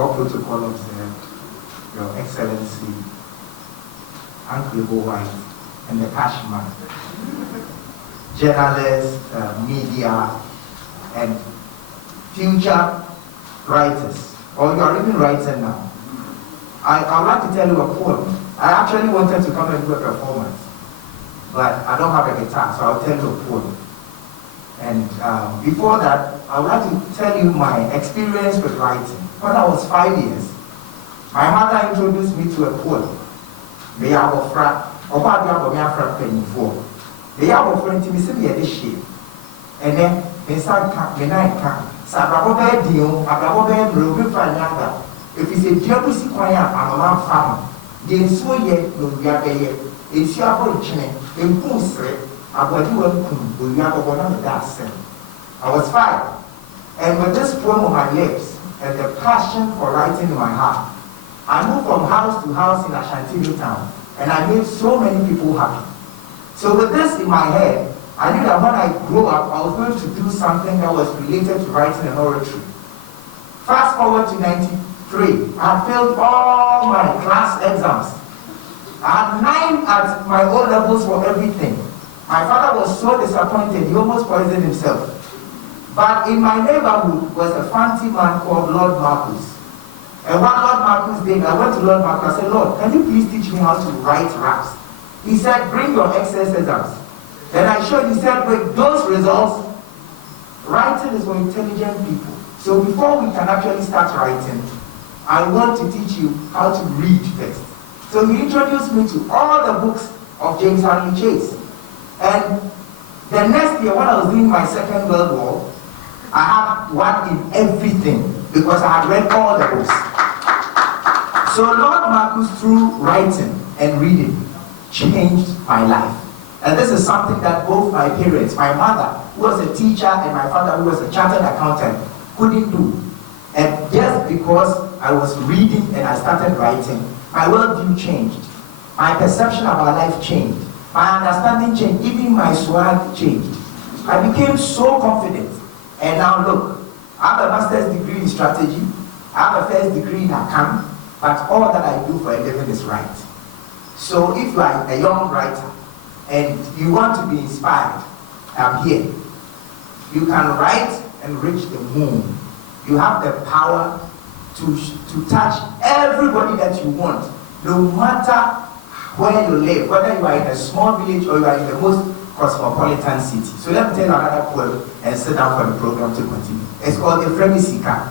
all protocol observed, Your Excellency, Uncle White, and the Cashman, journalists, media, and future writers, or you are even writing now. I would like to tell you a poem. I actually wanted to come and do a performance, but I don't have a guitar, so I'll tell you a poem. And before that, I would like to tell you my experience with writing. When I was 5 years, my mother introduced me to a poem. They are Ofra, or what you have Afra penny for. They are offering to me, see me at this shape. And then, in some camp, the night camp, Sababobe Dio, Ababobe, Ruby Fanaga. If it's a Diabusi Quaya, I'm a man farmer. The so yet, no, we are there. It's your fortune, in Pusre, about you and we have one of that same. I was 5, and with this poem on my lips and the passion for writing in my heart, I moved from house to house in Ashanti town, and I made so many people happy. So with this in my head, I knew that when I grew up, I was going to do something that was related to writing and oratory. Fast forward to 93, I failed all my class exams. I had 9 at my O levels for everything. My father was so disappointed, he almost poisoned himself. But in my neighborhood was a fancy man called Lord Marcus. And what Lord Marcus did, I went to Lord Marcus, I said, Lord, can you please teach me how to write raps? He said, bring your excess exams. Then I showed, he said, with those results, writing is for intelligent people. So before we can actually start writing, I want to teach you how to read text. So he introduced me to all the books of James Henry Chase. And the next year, when I was doing my Second World War, I had one in everything because I had read all the books. So Lord Marcus, through writing and reading, changed my life. And this is something that both my parents, my mother, who was a teacher, and my father, who was a chartered accountant, couldn't do. And just because I was reading and I started writing, my worldview changed. My perception about life changed. My understanding changed. Even my swag changed. I became so confident. And now look, I have a master's degree in strategy. I have a first degree in account. But all that I do for a living is write. So if you are a young writer and you want to be inspired, I'm here. You can write and reach the moon. You have the power to touch everybody that you want, no matter where you live, whether you are in a small village or you are in the most cosmopolitan city. So let me tell you another poem and sit down for the program to continue. It's called The Friendly Seeker.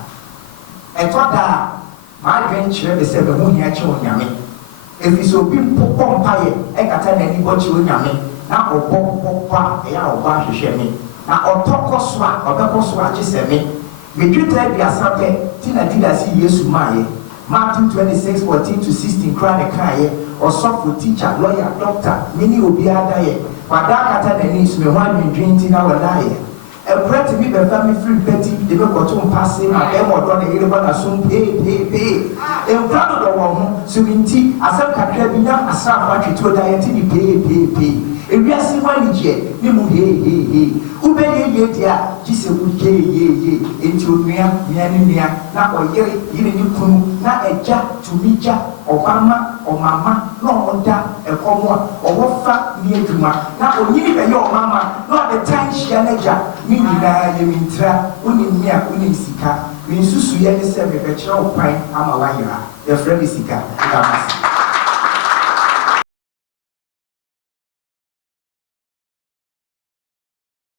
And what my venture is a Yame. If it's so big, Pompire, and can anybody you Yame, now or Papa, a yard of Bash Shemi, now or Tokoswa, or Bekoswa, just a me. We treat like the Asape, Tina did I see Yesu Maye, Matthew 26, 14 to 16, cry the Kaye, or software teacher, lawyer, doctor, many will be a day, but that at the knees may want me drinking our lie. A prayer to be the family free petty, they will go to passing, and them or done a little bit as soon pay. In front of the woman, so in tea, as some Katrabina, as some what you told dietary pay. If we are seeing one yet, you move hey. Ube ye, Jesus would ye, into Mia, now or ye, na a jack to me jack, Obama, or Mama, no or that, a comma, or what fat near to ma. Now or ye, your mamma, not the time she and a jack, me, you tra, unim mea, unim sika, mean Susu Yenny, a pine, I'm a wire, the friendly sika.